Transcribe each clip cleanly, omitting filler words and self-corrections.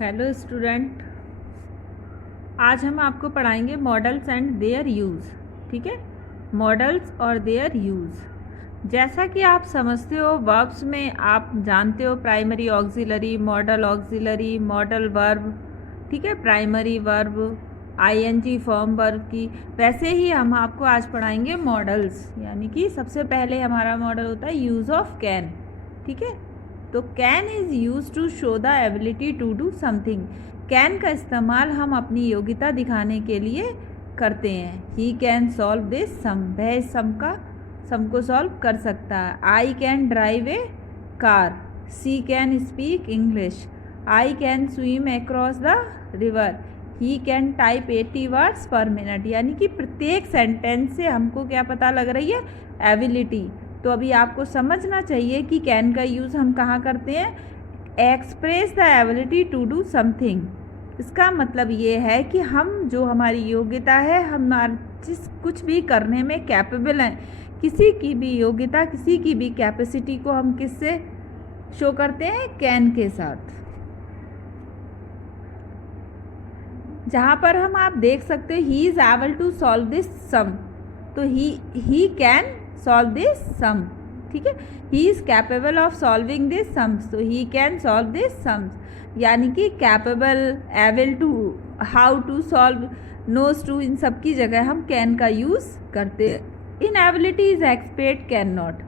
Hello student, आज हम आपको पढ़ाएंगे मॉडल्स एंड देयर यूज़। ठीक है, मॉडल्स और देयर यूज़। जैसा कि आप समझते हो, वर्ब्स में आप जानते हो प्राइमरी ऑक्सिलरी, मॉडल वर्ब। ठीक है, primary verb, ING form verb की। वैसे ही हम आपको आज पढ़ाएंगे मॉडल्स, यानी कि सबसे पहले हमारा मॉडल होता है यूज़ ऑफ कैन। ठीक है, तो can is use to show the ability to do something. Can का इस्तेमाल हम अपनी योग्यता दिखाने के लिए करते हैं। He can solve this sum, वह इस सम को सॉल्व कर सकता है। I can drive a car, she can speak English, I can swim across the river, he can type 80 words per minute. यानी कि प्रत्येक सेंटेंस से हमको क्या पता लग रही है? एबिलिटी। तो अभी आपको समझना चाहिए कि कैन का यूज़ हम कहाँ करते हैं? Express the ability to do something. इसका मतलब ये है कि हम जो हमारी योग्यता है, हमारे जिस कुछ भी करने में कैपेबल हैं, किसी की भी योग्यता, किसी की भी कैपेसिटी को हम किससे शो करते हैं? कैन के साथ। जहाँ पर हम आप देख सकते हो he is able to solve this sum, तो he can solve this sum. ठीक है, he is capable of solving this sums, तो he can solve this sums. यानी कि capable, able to, how to solve, knows to, इन सब की जगह हम कैन का यूज़ करते हैं। Inability is expect can not.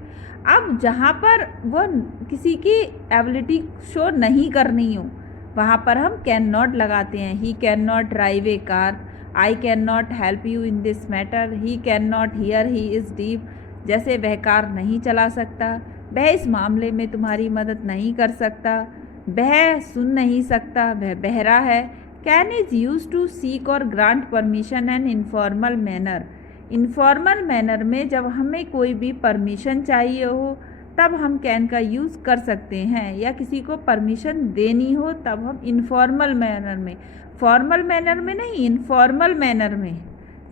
अब जहाँ पर वो किसी की एबिलिटी शो नहीं करनी हो, वहाँ पर हम कैन नॉट लगाते हैं। He can not drive a car, I can not help you in this matter, he can not here, he is deep. जैसे वह कार नहीं चला सकता, वह इस मामले में तुम्हारी मदद नहीं कर सकता, वह सुन नहीं सकता, वह बहरा है। Can is use to seek और grant permission and informal manner. Informal manner में जब हमें कोई भी परमिशन चाहिए हो तब हम कैन का यूज़ कर सकते हैं, या किसी को परमिशन देनी हो तब हम इनफॉर्मल मैनर में, फॉर्मल मैनर में नहीं, इनफॉर्मल मैनर में।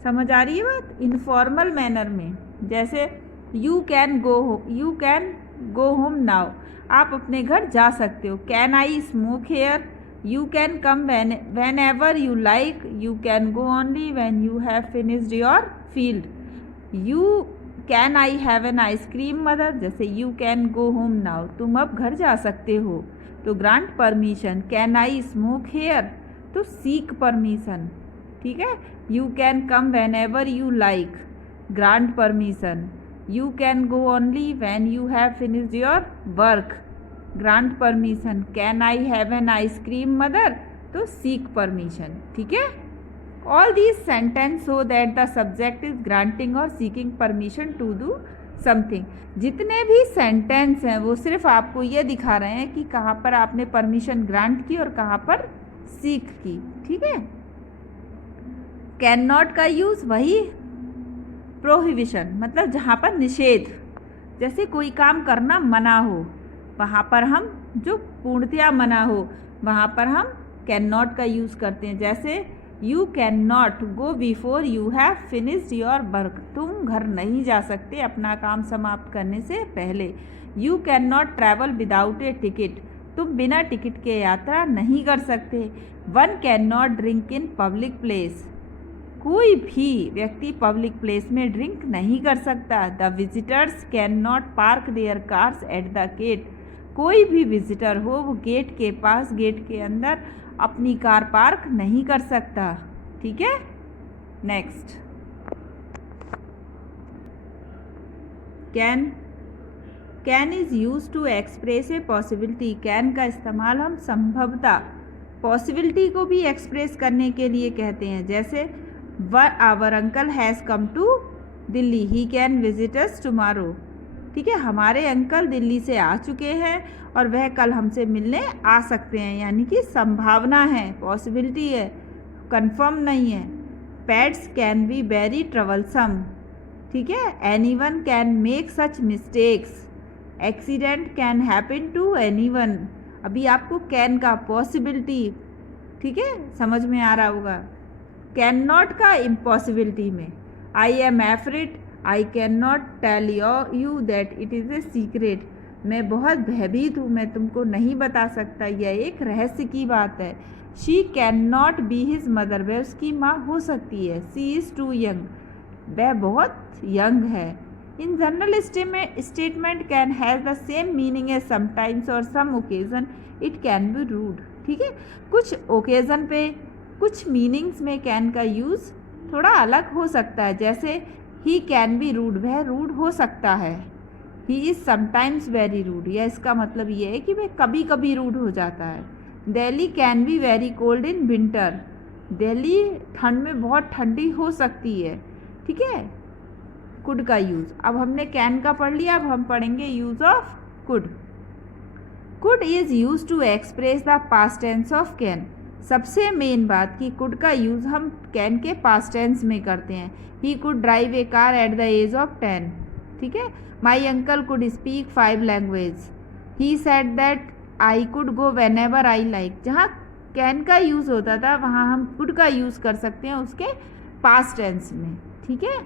समझ आ रही है बात? इनफॉर्मल मैनर में, जैसे you can go home now, आप अपने घर जा सकते हो। Can I smoke here, you can come whenever you like, you can go only when you have finished your field. You can I have an ice cream mother, जैसे you can go home now, तुम अब घर जा सकते हो, तो grant permission. Can I smoke here, तो seek permission. ठीक है, you can come whenever you like, grant permission. You can go only when you have finished your work, grant permission. Can I have an ice cream mother, तो seek permission. ठीक है, all these sentences show that the subject is granting or seeking permission to do something। जितने भी sentence हैं वो सिर्फ आपको ये दिखा रहे हैं कि कहाँ पर आपने परमिशन ग्रांट की और कहाँ पर सीख की। ठीक है, कैन नॉट का यूज़ वही प्रोहिबिशन, मतलब जहाँ पर निषेध, जैसे कोई काम करना मना हो, वहाँ पर हम, जो पूर्णतया मना हो, वहाँ पर हम कैन नॉट का यूज़ करते हैं। जैसे you can not go before you have finished your work, तुम घर नहीं जा सकते अपना काम समाप्त करने से पहले। You can not travel without A ticket, तुम बिना टिकट के यात्रा नहीं कर सकते। One can not drink in public place, कोई भी व्यक्ति पब्लिक प्लेस में ड्रिंक नहीं कर सकता। The visitors can not park their cars at the gate, कोई भी विजिटर हो वो गेट के पास, गेट के अंदर अपनी कार पार्क नहीं कर सकता। ठीक है, next, can is use to express a possibility. Can का इस्तेमाल हम संभवता, पॉसिबिलिटी को भी एक्सप्रेस करने के लिए कहते हैं। जैसे our uncle has come to Delhi, he can visit us tomorrow. ठीक है, हमारे अंकल दिल्ली से आ चुके हैं और वह कल हमसे मिलने आ सकते हैं, यानी कि संभावना है, पॉसिबिलिटी है, कंफर्म नहीं है। Pets can be very troublesome. ठीक है, anyone can make such mistakes, accident can happen to anyone. अभी आपको कैन का पॉसिबिलिटी, ठीक है, समझ में आ रहा होगा। कैन नॉट का इम्पॉसिबिलिटी में, आई am afraid, I cannot tell you that it is a secret, मैं बहुत भयभीत हूँ, मैं तुमको नहीं बता सकता, यह एक रहस्य की बात है। She can not be his mother, वह उसकी माँ हो सकती है। सी इज़ टू यंग, वह बहुत यंग है। In general statement can has the same meaning as sometimes और some occasion it can be rude. ठीक है, कुछ ओकेजन पे कुछ मीनिंग्स में कैन का यूज़ थोड़ा अलग हो सकता है, जैसे ही कैन बी रूड, वह रूड हो सकता है। He is sometimes very rude, या इसका मतलब ये है कि वह कभी कभी रूड हो जाता है। Delhi can be very cold in winter, Delhi ठंड में बहुत ठंडी हो सकती है। ठीक है, कुड का यूज़। अब हमने कैन का पढ़ लिया, अब हम पढ़ेंगे use of could. Could is use to express the past tense of can. सबसे मेन बात कि कुड का यूज़ हम कैन के पास्ट टेंस में करते हैं। He could drive a car at the age of 10। ठीक है, my uncle could speak 5 language. He said that I could go whenever I like. जहाँ कैन का यूज़ होता था वहाँ हम कुड का यूज़ कर सकते हैं उसके पास्ट टेंस में। ठीक है,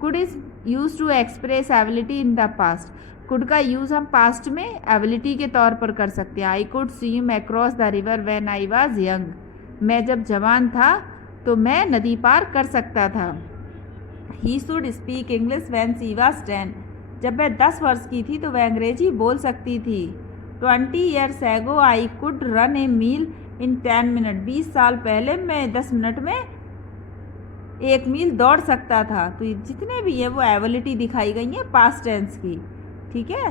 could is use to express ability in the past. Could का यूज़ हम पास्ट में एबिलिटी के तौर पर कर सकते हैं। I could swim across the river when I was young, मैं जब जवान था तो मैं नदी पार कर सकता था। He should speak English when she was 10, जब वह 10 वर्ष की थी तो वह अंग्रेजी बोल सकती थी। 20 years ago I could run a mile in 10 minute, 20 साल पहले मैं 10 मिनट में 1 मील दौड़ सकता था। तो ये जितने भी है वो एबिलिटी दिखाई गई है पास्ट टेंस की। ठीक है,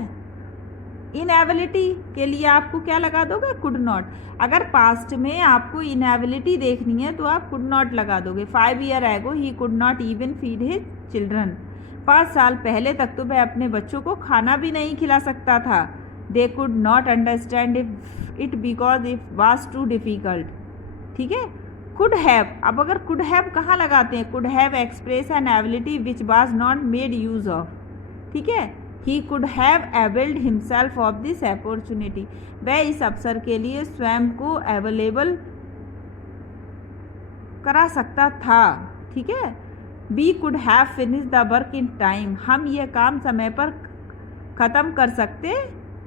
इनएबिलिटी के लिए आपको क्या लगा दोगे? Could not. अगर पास्ट में आपको इनएबिलिटी देखनी है तो आप कुड नॉट लगा दोगे। 5 years ago he could not even feed his children, 5 साल पहले तक तो वह अपने बच्चों को खाना भी नहीं खिला सकता था। They could not understand it because it was too difficult. ठीक है, कुड हैव। अब अगर कुड हैव कहाँ लगाते हैं? Could have express an ability which was not made use of. ठीक है, he could have availed himself of this opportunity, वह इस अवसर के लिए स्वयं को अवेलेबल करा सकता था। ठीक है, we could have finish the work in time, हम यह काम समय पर ख़त्म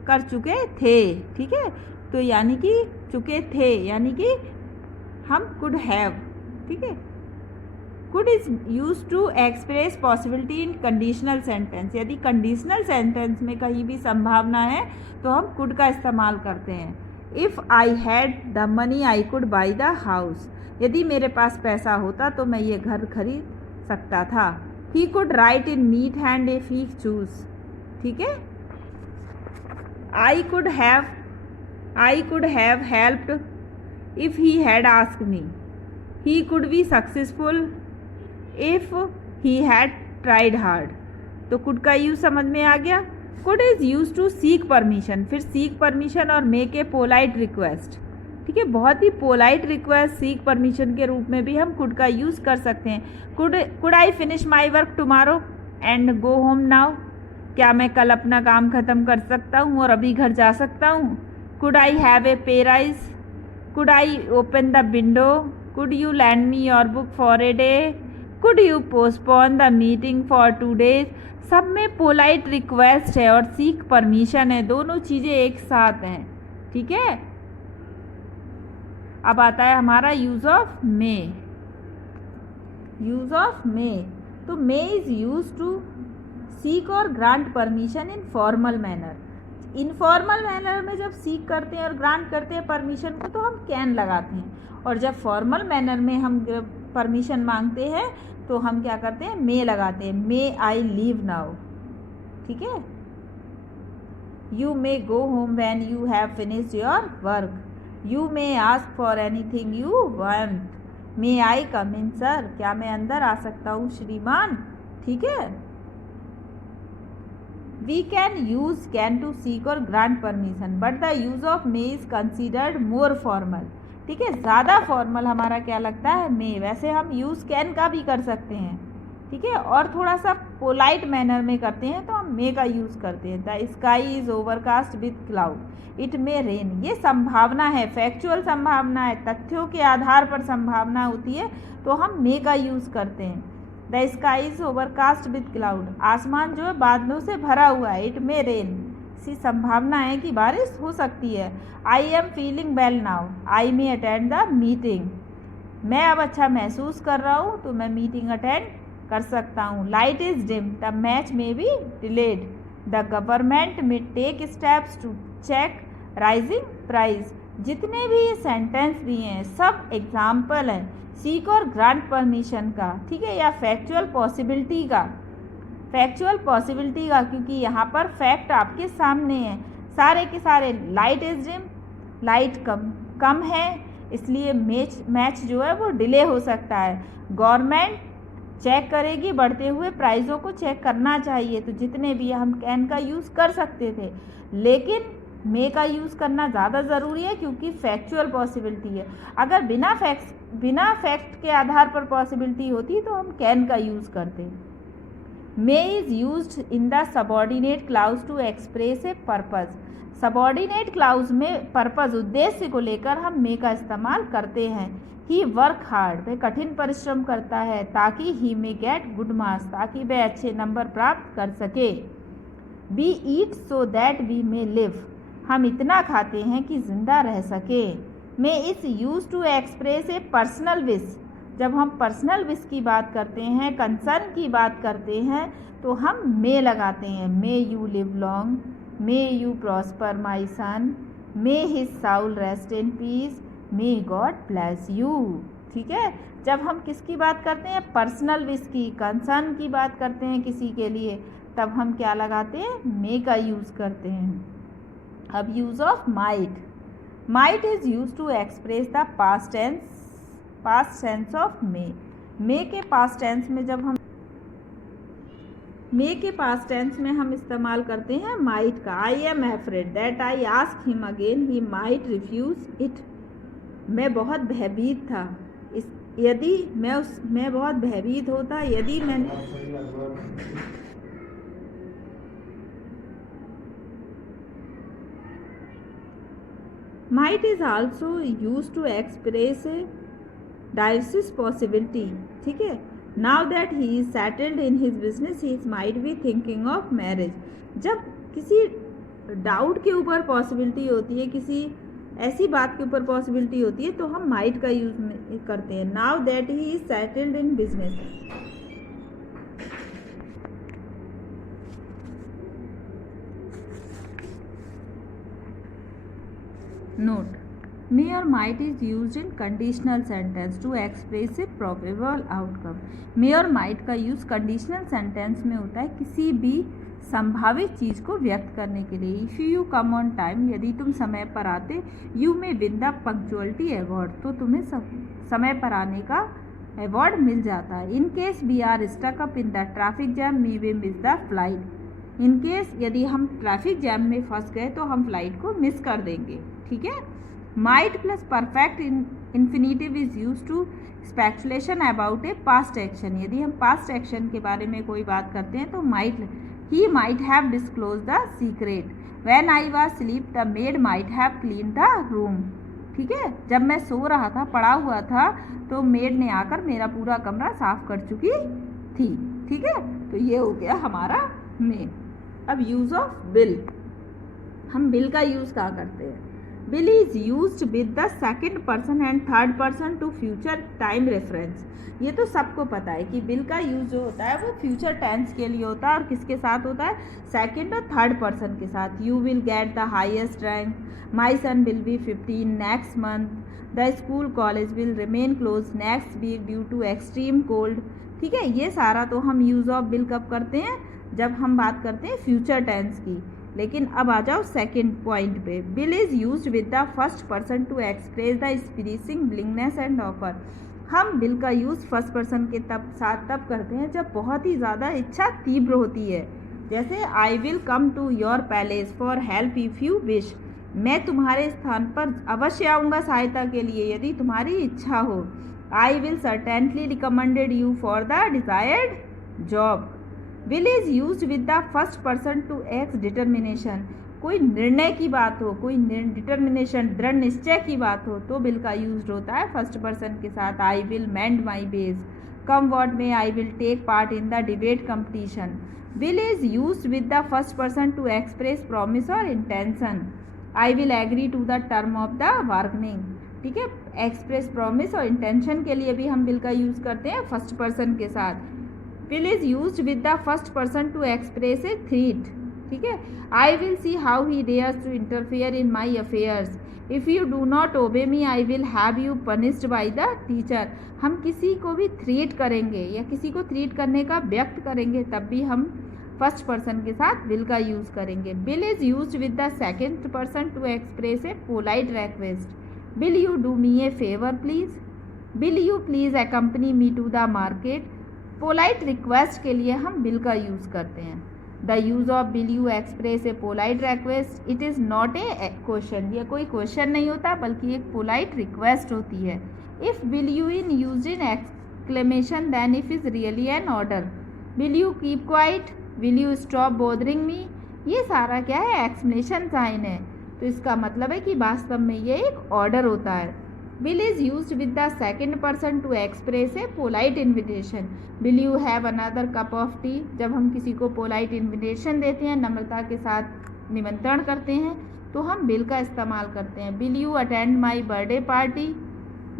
कर चुके थे। ठीक है, तो यानी कि चुके थे यानी कि हम कुड हैव। ठीक है, could is use to express possibility in conditional sentence, यदि कंडीशनल सेंटेंस में कहीं भी संभावना है तो हम कुड का इस्तेमाल करते हैं। If I had the money I could by the house, यदि मेरे पास पैसा होता तो मैं ये घर खरीद सकता था। He could write in neat hand if he choose. ठीक है, I could have helped if he had asked me. He could be successful if he had tried hard. तो कुड का यूज समझ में आ गया। Could is use to seek permission, फिर seek permission और मेक ए पोलाइट रिक्वेस्ट। ठीक है, बहुत ही पोलाइट रिक्वेस्ट सीक परमिशन के रूप में भी हम कुड का यूज कर सकते हैं। Could I finish my work tomorrow and go home now, क्या मैं कल अपना काम खत्म कर सकता हूँ और अभी घर जा सकता हूँ। कुड आई हैव ए पे rise, could I open the window, could you land me your book for a day, could you postpone the meeting for 2 days। सब में पोलाइट रिक्वेस्ट है और सीक परमिशन है, दोनों चीज़ें एक साथ हैं। ठीक है, अब आता है हमारा use of may. Use of मे, तो मे इज यूज टू सीक और grant permission in formal manner. Informal manner में जब सीक करते हैं और ग्रांट करते हैं परमिशन को तो हम कैन लगाते हैं, और जब फॉर्मल मैनर में हम परमिशन मांगते हैं तो हम क्या करते हैं? मे लगाते हैं। May I leave now. ठीक है, you may go home when you have finished your work, you may ask for anything you want, may I come in sir, क्या मैं अंदर आ सकता हूँ श्रीमान। ठीक है, we can use can to seek और grant permission, but the use of may is considered more formal. ठीक है, ज़्यादा फॉर्मल हमारा क्या लगता है? मे। वैसे हम यूज़ कैन का भी कर सकते हैं। ठीक है, और थोड़ा सा पोलाइट मैनर में करते हैं तो हम मे का यूज़ करते हैं। The sky is overcast with cloud, it may rain. ये संभावना है, फैक्चुअल संभावना है, तथ्यों के आधार पर संभावना होती है तो हम मे का यूज़ करते हैं। The sky is overcast with cloud, आसमान जो है बादलों से भरा हुआ है। इट मे रेन, सी संभावना है कि बारिश हो सकती है। I am feeling well now, I may attend the meeting. मैं अब अच्छा महसूस कर रहा हूँ तो मैं मीटिंग अटेंड कर सकता हूँ। Light is dim, the match may be delayed, the government may take steps to check rising price. जितने भी ये सेंटेंस दिए हैं सब एग्जाम्पल हैं सीक और ग्रांट परमिशन का, ठीक है, या फैक्चुअल पॉसिबिलिटी का। फैक्चुअल पॉसिबिलिटी का क्योंकि यहाँ पर फैक्ट आपके सामने है सारे के सारे। लाइट इज डिम, लाइट कम है इसलिए मैच जो है वो डिले हो सकता है। गवर्नमेंट चेक करेगी, बढ़ते हुए प्राइज़ों को चेक करना चाहिए। तो जितने भी हम कैन का यूज़ कर सकते थे, लेकिन मे का यूज़ करना ज़्यादा ज़रूरी है क्योंकि फैक्चुअल पॉसिबिलिटी है। अगर बिना फैक्ट के आधार पर पॉसिबिलिटी होती तो हम कैन का यूज़ करते। May is used in the subordinate clause to express a purpose. Subordinate clause में पर्पज़ उद्देश्य को लेकर हम मे का इस्तेमाल करते हैं। ही वर्क हार्ड, वह कठिन परिश्रम करता है ताकि he may get good marks, ताकि वह अच्छे नंबर प्राप्त कर सके। We eat so that we may live, हम इतना खाते हैं कि जिंदा रह सके। May is use to express a personal wish, जब हम पर्सनल विश की बात करते हैं, कंसर्न की बात करते हैं तो हम मे लगाते हैं। May you live long, may you prosper my son, may his soul rest in peace, may God bless you. ठीक है, जब हम किसकी बात करते हैं, पर्सनल विश की, कंसर्न की बात करते हैं किसी के लिए, तब हम क्या लगाते हैं, मे का यूज़ करते हैं। अब use of might. Might is use to express the past tense of may. May के पास्ट टेंस में हम इस्तेमाल करते हैं माइट का। I am afraid that I ask him again he might refuse it. मैं बहुत भयभीत था, यदि मैं बहुत भयभीत होता यदि मैंने might is also use to express a diverse possibility. ठीक है, now that he is settled in his business he might be thinking of marriage. जब किसी डाउट के ऊपर पॉसिबिलिटी होती है, किसी ऐसी बात के ऊपर पॉसिबिलिटी होती है तो हम माइट का यूज करते हैं। Now that he is settled in business. Note, may और might is used in conditional sentence to express a probable outcome. May और माइट का यूज कंडीशनल सेंटेंस में होता है किसी भी संभावित चीज़ को व्यक्त करने के लिए। If you come on time, यदि तुम समय पर आते, you may win the punctuality award, तो तुम्हें समय पर आने का अवार्ड मिल जाता है। In case we are stuck up in the traffic jam may we miss the flight. In case यदि हम ट्रैफिक जैम में फंस गए तो हम फ्लाइट को मिस कर देंगे। ठीक है, might plus perfect infinitive is use to speculation about a past action. यदि हम पास्ट एक्शन के बारे में कोई बात करते हैं तो he might have disclosed the secret. When I was asleep, the maid might have cleaned the room. ठीक है, जब मैं सो रहा था, पड़ा हुआ था, तो मेड ने आकर मेरा पूरा कमरा साफ कर चुकी थी। ठीक है, तो ये हो गया हमारा मे। अब यूज ऑफ विल। हम विल का यूज क्या करते हैं, will is used with the second person and third person to future time reference. ये तो सबको पता है कि विल का यूज जो होता है वो फ्यूचर टेंस के लिए होता है और किसके साथ होता है, सेकंड और थर्ड पर्सन के साथ। You will get the highest rank, my son will be 15 next month, the school college will remain close next week due to extreme cold. ठीक है, ये सारा तो हम यूज ऑफ विल कब करते हैं, जब हम बात करते हैं फ्यूचर टेंस की। लेकिन अब आ जाओ सेकेंड पॉइंट पे। Will is use with the first person to express the स्पीसिंग विलिंगनेस एंड ऑफर। हम विल का यूज़ फर्स्ट पर्सन के साथ तब करते हैं जब बहुत ही ज़्यादा इच्छा तीव्र होती है। जैसे I will come to your palace for help if you wish. मैं तुम्हारे स्थान पर अवश्य आऊँगा सहायता के लिए यदि तुम्हारी इच्छा हो। I will certainly recommended you for the desired job. Will is use with the first person to ex determination. कोई निर्णय की बात हो, कोई डिटर्मिनेशन, दृढ़ निश्चय की बात हो, तो विल का यूज होता है फर्स्ट पर्सन के साथ। I will mend my ways, come what may, I will take part in the debate competition. Will is use with the first person to express promise और intention. I will agree to the term of the bargaining. ठीक है, express promise और intention के लिए भी हम will का use करते हैं फर्स्ट पर्सन के साथ। Will is use with the first person to express a threat. ठीक है, I will see how he dares to interfere in my affairs. If you do not obey me I will have you punished by the teacher. हम किसी को भी threat करेंगे या किसी को थ्रेट करने का व्यक्त करेंगे, तब भी हम फर्स्ट पर्सन के साथ विल का यूज करेंगे। Will is use with the second person to express a polite request. Will you do me a favour please. Will you please accompany me to the market. Polite request के लिए हम will का use करते हैं। The use of will you express a polite request, it is not a question. यह कोई question नहीं होता बल्कि एक पोलाइट रिक्वेस्ट होती है। If will you in use in exclamation then if is really an order. Will you keep quiet, will you stop bothering me, ये सारा क्या है, एक्सप्लेनेशन साइन है। तो इसका मतलब है कि वास्तव में ये एक ऑर्डर होता है। Will is use with the second person to express a polite invitation. Will you have another cup of tea. जब हम किसी को पोलाइट इन्विटेशन देते हैं, नम्रता के साथ निमंत्रण करते हैं, तो हम विल का इस्तेमाल करते हैं। Will you attend my birthday party.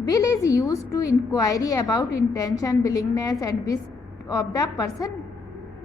Will is use to inquiry about intention, willingness and wish of the person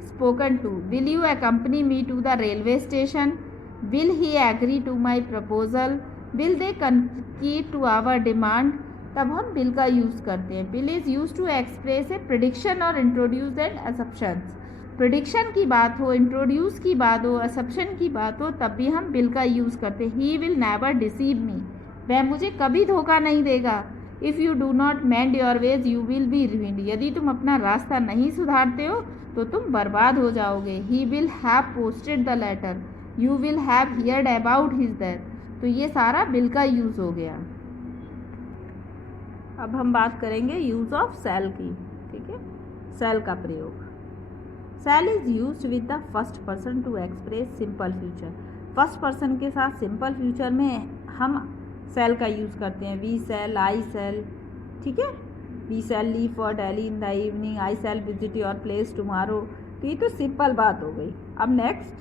spoken to. Will you accompany me to the railway station. Will he agree to my proposal. Will they concede to our demand. तब हम will का use करते हैं। Will is use to express a prediction और introduce and assumptions. Prediction की बात हो, introduce की बात हो, असप्शन की बात हो, तब भी हम विल का यूज़ करते हैं। ही विल नेवर डिसीव मी, वह मुझे कभी धोखा नहीं देगा। If you do not mend your ways you will be ruined। यदि तुम अपना रास्ता नहीं सुधारते हो तो तुम बर्बाद हो जाओगे। He will have posted the letter. You will have heard about his death. तो ये सारा विल का यूज़ हो गया। अब हम बात करेंगे यूज़ ऑफ शैल की। ठीक है, शैल का प्रयोग। Shall is use with the first person to express simple future. First person के साथ सिंपल फ्यूचर में हम शैल का यूज़ करते हैं। We shall, I shall. ठीक है, we shall leave for Delhi in the evening, I shall visit your place tomorrow. तो ये तो सिंपल बात हो गई। अब next,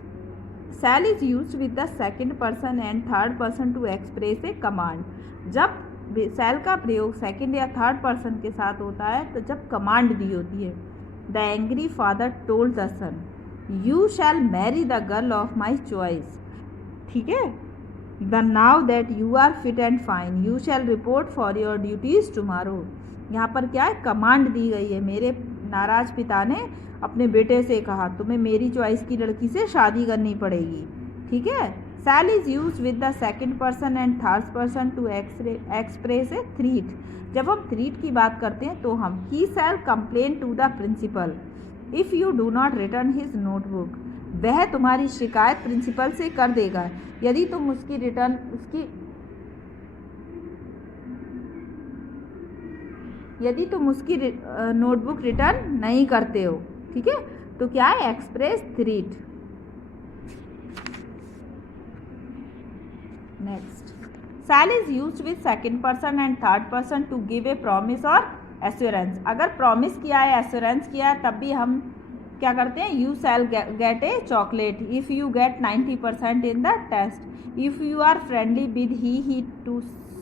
shall is use with the second person and third person to express a command. जब शैल का प्रयोग सेकेंड या थर्ड पर्सन के साथ होता है तो जब कमांड दी होती है। The angry father told the son, you shall marry the girl of my choice. ठीक है, the now that you are fit and fine you shall report for your duties tomorrow. यहाँ पर क्या है, कमांड दी गई है। मेरे नाराज पिता ने अपने बेटे से कहा तुम्हें मेरी चॉइस की लड़की से शादी करनी पड़ेगी। ठीक है, shall is use with the second person and third person to express a threat. जब हम थ्रेट की बात करते हैं तो हम he shall complain to the principal if you do not return his notebook. वह तुम्हारी शिकायत प्रिंसिपल से कर देगा यदि तुम उसकी नोटबुक रिटर्न नहीं करते हो। ठीक है, तो क्या है, express threat. Next, shall is used with second person and third person to give a promise और एश्योरेंस। अगर प्रॉमिस किया है, एश्योरेंस किया है, तब भी हम क्या करते हैं, you shall get a chocolate if you get 90% in the test. If you are friendly with he too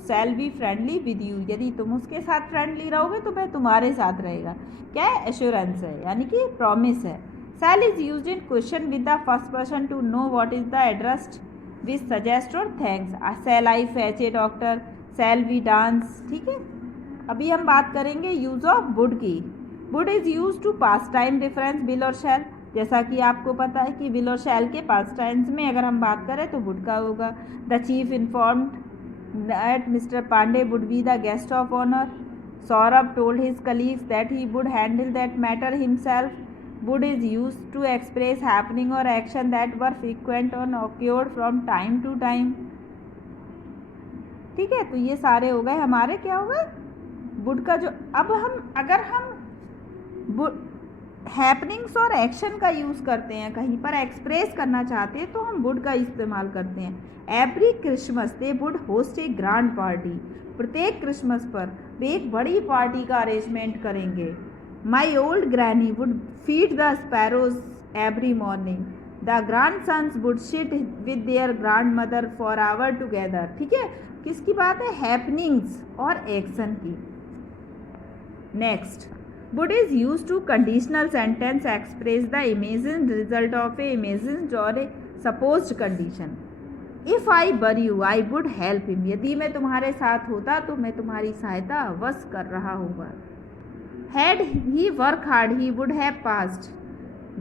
shall be friendly with you. यदि तुम उसके साथ फ्रेंडली रहोगे तो वह तुम्हारे साथ रहेगा। क्या है, एश्योरेंस है, यानी कि प्रॉमिस है। Shall is used in question with the first person to know what is the address with suggest और thanks. Shall I fetch a doctor, shall we dance. ठीक है, अभी हम बात करेंगे यूज ऑफ वुड की। Would is use to pass time difference will और shall. जैसा कि आपको पता है कि विल और शैल के पास टाइम्स में अगर हम बात करें तो वुड का होगा। The chief informed that Mr. Pandey would be the guest of honor. Saurabh told his colleagues that he would handle that matter himself. Would is used to express happening or action that were frequent or occurred from time to time. ठीक है, तो ये सारे हो गए हमारे, क्या हो गए, would का जो। अब हम अगर हम हैपनिंग्स और एक्शन का यूज़ करते हैं, कहीं पर एक्सप्रेस करना चाहते हैं तो हम वुड का इस्तेमाल करते हैं। Every Christmas they would host a grand party, प्रत्येक क्रिसमस पर वे एक बड़ी पार्टी का अरेंजमेंट करेंगे। My old granny would feed the sparrows every morning, the grand sons would sit with their grand mother for hour together. ठीक है, किसकी बात है? हैपनिंग्स और एक्शन की। नेक्स्ट, would is used to conditional sentence express the imagined result of a imagined or a supposed condition. If I were you, I would help him. यदि मैं तुम्हारे साथ होता तो मैं तुम्हारी सहायता अवश्य कर रहा होगा। Had he worked hard, he would have passed.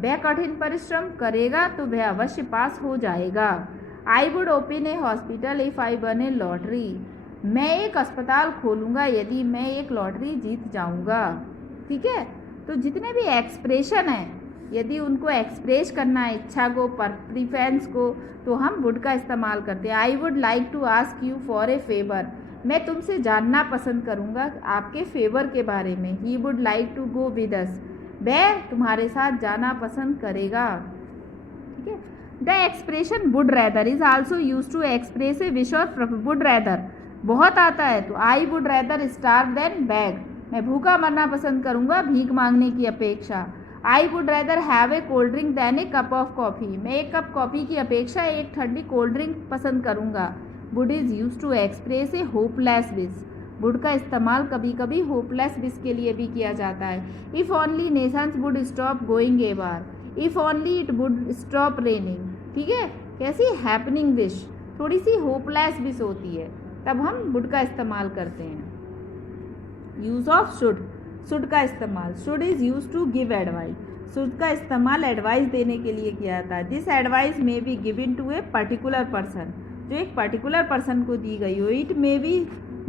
वह कठिन परिश्रम करेगा तो वह अवश्य पास हो जाएगा। I would open a hospital if I won a lottery. मैं एक अस्पताल खोलूँगा यदि मैं एक लॉटरी जीत जाऊँगा। ठीक है, तो जितने भी एक्सप्रेशन हैं, यदि उनको एक्सप्रेस करना है इच्छा को, प्रीफरेंस को, तो हम वुड का इस्तेमाल करते हैं। I would like to ask you for a favour, मैं तुमसे जानना पसंद करूँगा आपके फेवर के बारे में। He would like to go with us, वह तुम्हारे साथ जाना पसंद करेगा। ठीक है, the expression would rather is also use to express a wish और वुड रैदर बहुत आता है तो I would rather starve than beg, मैं भूखा मरना पसंद करूंगा भीख मांगने की अपेक्षा। I would rather have a cold drink than a cup of coffee, मैं एक कप कॉफ़ी की अपेक्षा एक ठंडी कोल्ड ड्रिंक पसंद करूंगा। Would is use to express a hopeless wish, would का इस्तेमाल कभी कभी होपलेस विश के लिए भी किया जाता है। If only Nations would stop going A bar, if only it would stop raining. ठीक है, कैसी हैपनिंग विश, थोड़ी सी होपलेस विश होती है, तब हम वुड का इस्तेमाल करते हैं। यूज ऑफ शुड, शुड का इस्तेमाल, should is use to give advice, should का इस्तेमाल एडवाइस देने के लिए किया जाता है। This advice may be given to a particular person, जो एक पर्टिकुलर पर्सन को दी गई हो। It may be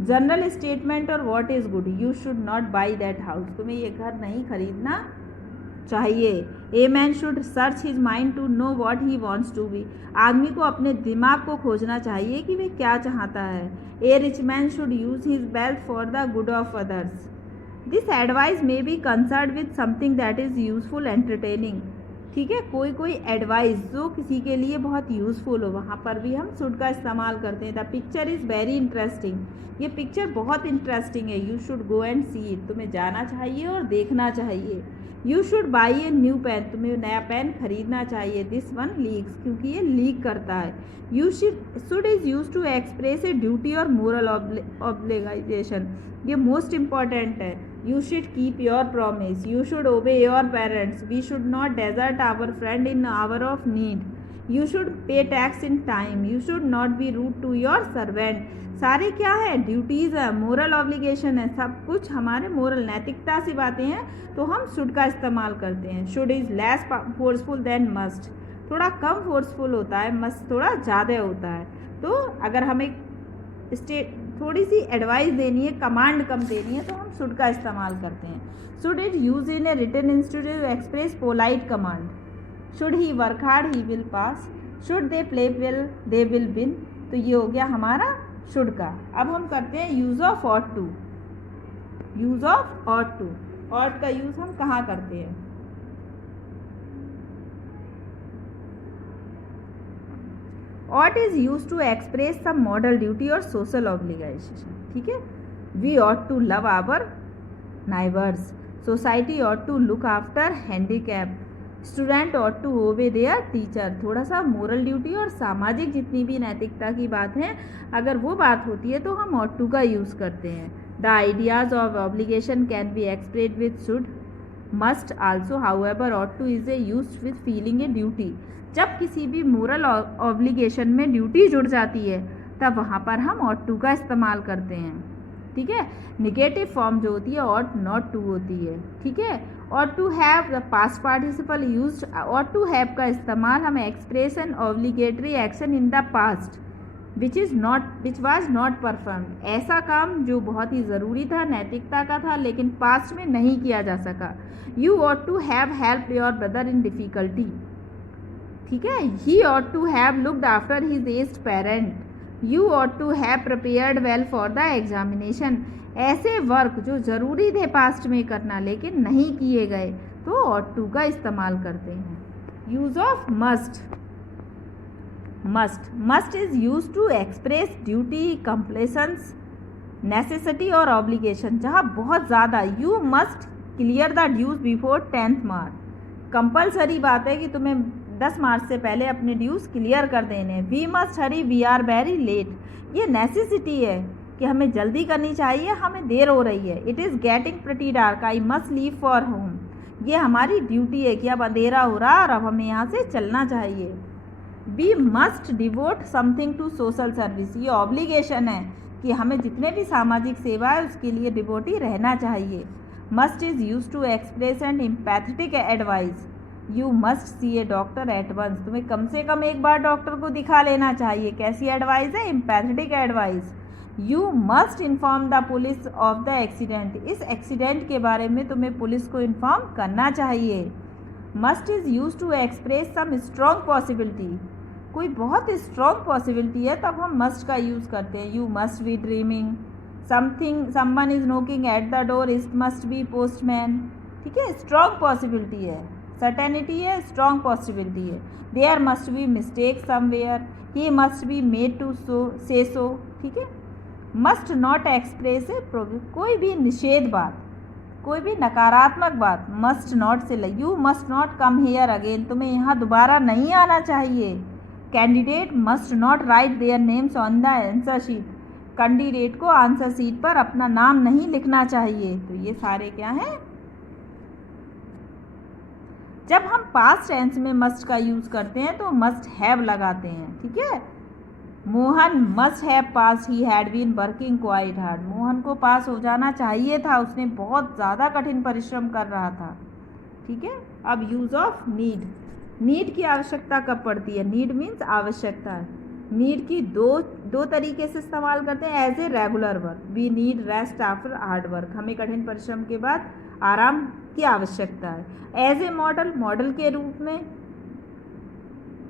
general statement और what is good, you should not buy that house, तुम्हें ये घर नहीं खरीदना चाहिए। A man should search his mind to know what he wants to be, आदमी को अपने दिमाग को खोजना चाहिए कि वह क्या चाहता है। A rich man should use his wealth for the good of others, this advice may be concern with something that is useful entertaining. ठीक है, कोई कोई एडवाइस जो किसी के लिए बहुत यूज़फुल हो, वहाँ पर भी हम शुड का इस्तेमाल करते हैं। The picture is very interesting, ये पिक्चर बहुत इंटरेस्टिंग है। You should go and see it, तुम्हें जाना चाहिए और देखना चाहिए। You should buy a new pen, तुम्हें नया पेन खरीदना चाहिए। दिस वन लीक्स, क्योंकि ये लीक करता है। You should is use to express a duty और मोरल ऑब्लिगेशन, ये मोस्ट इम्पॉर्टेंट है। You should keep your promise, you should obey your parents, we should not desert our friend in our of need, you should pay tax in time, you should not be rude to your servant. सारे क्या है? Duties है, moral obligation है, सब कुछ हमारे moral नैतिकता सी बातें हैं, तो हम शुड का इस्तेमाल करते हैं। Should is less forceful than must, थोड़ा कम फोर्सफुल होता है, मस्ट थोड़ा ज़्यादा होता है। तो अगर हमें थोड़ी सी एडवाइस देनी है, कमांड कम देनी है, तो हम शुड का इस्तेमाल करते हैं। Should is use in a written institute to express polite command. Should he work hard he will pass, should they play well they will win. तो ये हो गया हमारा शुड का। अब हम करते हैं use of ought to. Use of ought to, ought का यूज हम कहाँ करते हैं? ought is used to express some moral duty or social obligation. ठीक है, we ought to love our neighbors, society ought to look after handicapped, student ought to obey their teacher। थोड़ा सा moral duty और सामाजिक जितनी भी नैतिकता की बात है, अगर वो बात होती है तो हम ought to का यूज़ करते हैं। the ideas of obligation can be expressed with should, must also, however ought to is a used with feeling a duty। जब किसी भी मोरल ऑब्लिगेशन में ड्यूटी जुड़ जाती है तब वहाँ पर हम ought to का इस्तेमाल करते हैं। ठीक है, निगेटिव फॉर्म जो होती है ought not to होती है। ठीक है, ought to have the past participle used, ought to have का इस्तेमाल हम express an obligatory action in the past which was not performed, ऐसा काम जो बहुत ही ज़रूरी था, नैतिकता का था, लेकिन पास्ट में नहीं किया जा सका। You ought to have helped your brother in difficulty। ठीक है, he ought to have looked after his aged parent, you ought to have prepared well for the examination। ऐसे वर्क जो ज़रूरी थे पास्ट में करना लेकिन नहीं किए गए, तो ought to का इस्तेमाल करते हैं। Use of must. Must is use to express duty, compulsion, necessity और ऑब्लिगेशन। जहाँ बहुत ज़्यादा, you must clear the dues before 10th March. Compulsory बात है कि तुम्हें 10 मार्च से पहले अपने ड्यूज क्लियर कर देने। We must hurry, we are very late. ये नेसेसिटी है कि हमें जल्दी करनी चाहिए, हमें देर हो रही है। It is getting pretty dark, I must leave for home. ये हमारी ड्यूटी है कि अब अंधेरा हो रहा और अब हमें यहाँ से चलना चाहिए। We must devote something to social service. ये ऑब्लिगेशन है कि हमें जितने भी सामाजिक सेवा है उसके लिए डिवोटी रहना चाहिए। Must is use to express and empathetic advice. You must see a doctor at once. तुम्हें कम से कम एक बार डॉक्टर को दिखा लेना चाहिए। कैसी एडवाइस है? Empathetic advice. You must inform the police of the accident. इस एक्सीडेंट के बारे में तुम्हें पुलिस को इन्फॉर्म करना चाहिए। Must is use to express some strong possibility. कोई बहुत स्ट्रॉन्ग पॉसिबिलिटी है तब हम मस्ट का यूज़ करते हैं। You must be dreaming something, someone is knocking at the door, it must be postman. ठीक है, स्ट्रॉन्ग पॉसिबिलिटी है, सर्टेनिटी है, स्ट्रॉन्ग पॉसिबिलिटी है। There must be mistake somewhere, he must be made to say so. ठीक है, must not express ए कोई भी निषेध बात, कोई भी नकारात्मक बात मस्ट नॉट से लगी। You must not come here again. तुम्हें यहाँ दोबारा नहीं आना चाहिए। Candidate must not right their names on the answer sheet. Candidate को आंसर शीट पर अपना नाम नहीं लिखना चाहिए। तो ये सारे क्या हैं? जब हम पास्ट टेंस में मस्ट का यूज़ करते हैं तो मस्ट हैव लगाते हैं। ठीक है, Mohan must have pass, he had been working quite hard. Mohan को पास हो जाना चाहिए था, उसने बहुत ज़्यादा कठिन परिश्रम कर रहा था। ठीक है, अब यूज़ ऑफ नीड। नीड की आवश्यकता कब पड़ती है? नीड मीन्स आवश्यकता। नीड की दो तरीके से इस्तेमाल करते हैं। As a regular work, we need rest after hard work. हमें कठिन परिश्रम के बाद आराम की आवश्यकता है। एज ए मॉडल, मॉडल के रूप में।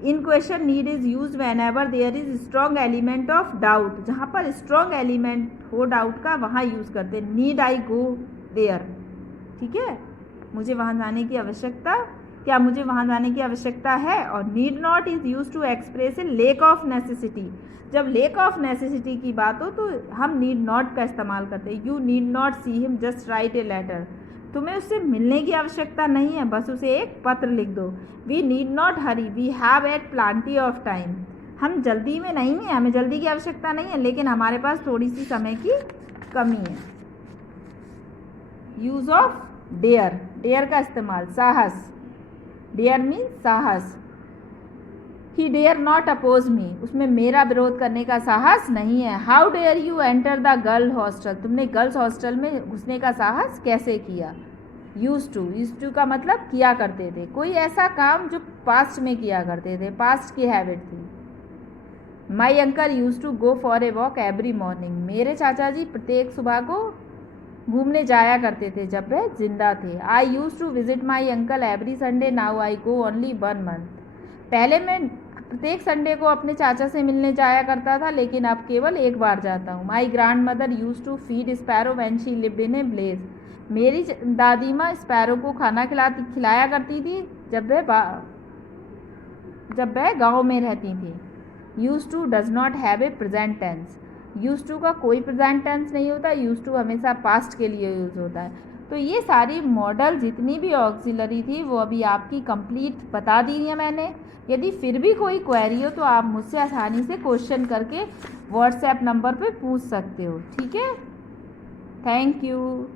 In question need is use whenever there is strong element of doubt. जहाँ पर स्ट्रॉन्ग एलिमेंट हो डाउट का वहाँ यूज़ करते हैं। Need I go there. ठीक है, मुझे वहाँ जाने की आवश्यकता, क्या मुझे वहाँ जाने की आवश्यकता है? और need not is use to express a lack of necessity. जब लेक ऑफ नेसेसिटी की बात हो तो हम नीड नॉट का इस्तेमाल करते हैं। You need not see him, just write a letter. तुम्हें उससे मिलने की आवश्यकता नहीं है, बस उसे एक पत्र लिख दो। We need not hurry, we have at plenty of time. हम जल्दी में नहीं हैं, हमें जल्दी की आवश्यकता नहीं है, लेकिन हमारे पास थोड़ी सी समय की कमी है। Use of dare. डेयर का इस्तेमाल, साहस। डेयर मीन्स साहस। He dare not oppose me, उसमें मेरा विरोध करने का साहस नहीं है। How dare you enter the girl hostel, तुमने गर्ल्स हॉस्टल में घुसने का साहस कैसे किया? यूज टू का मतलब किया करते थे, कोई ऐसा काम जो पास्ट में किया करते थे, पास्ट की हैबिट थी। My uncle used to go for a walk every morning, मेरे चाचा जी प्रत्येक सुबह को घूमने जाया करते थे जब वे जिंदा थे। I use to visit my uncle every Sunday, now I go only 1 month. पहले मैं प्रत्येक संडे को अपने चाचा से मिलने जाया करता था, लेकिन अब केवल एक बार जाता हूँ। My grandmother used to feed sparrow when she lived in a village, मेरी दादी माँ स्पैरो को खाना खिलाया करती थी जब वह गाँव में रहती थी। Used to does not have a present tense, used to का कोई प्रेजेंट टेंस नहीं होता, यूज टू हमेशा पास्ट के लिए यूज होता है। तो ये सारी मॉडल जितनी भी ऑक्सिलरी थी वो अभी आपकी कंप्लीट बता दी है मैंने। यदि फिर भी कोई क्वेरी हो तो आप मुझसे आसानी से क्वेश्चन करके व्हाट्सएप नंबर पे पूछ सकते हो। ठीक है, थैंक यू।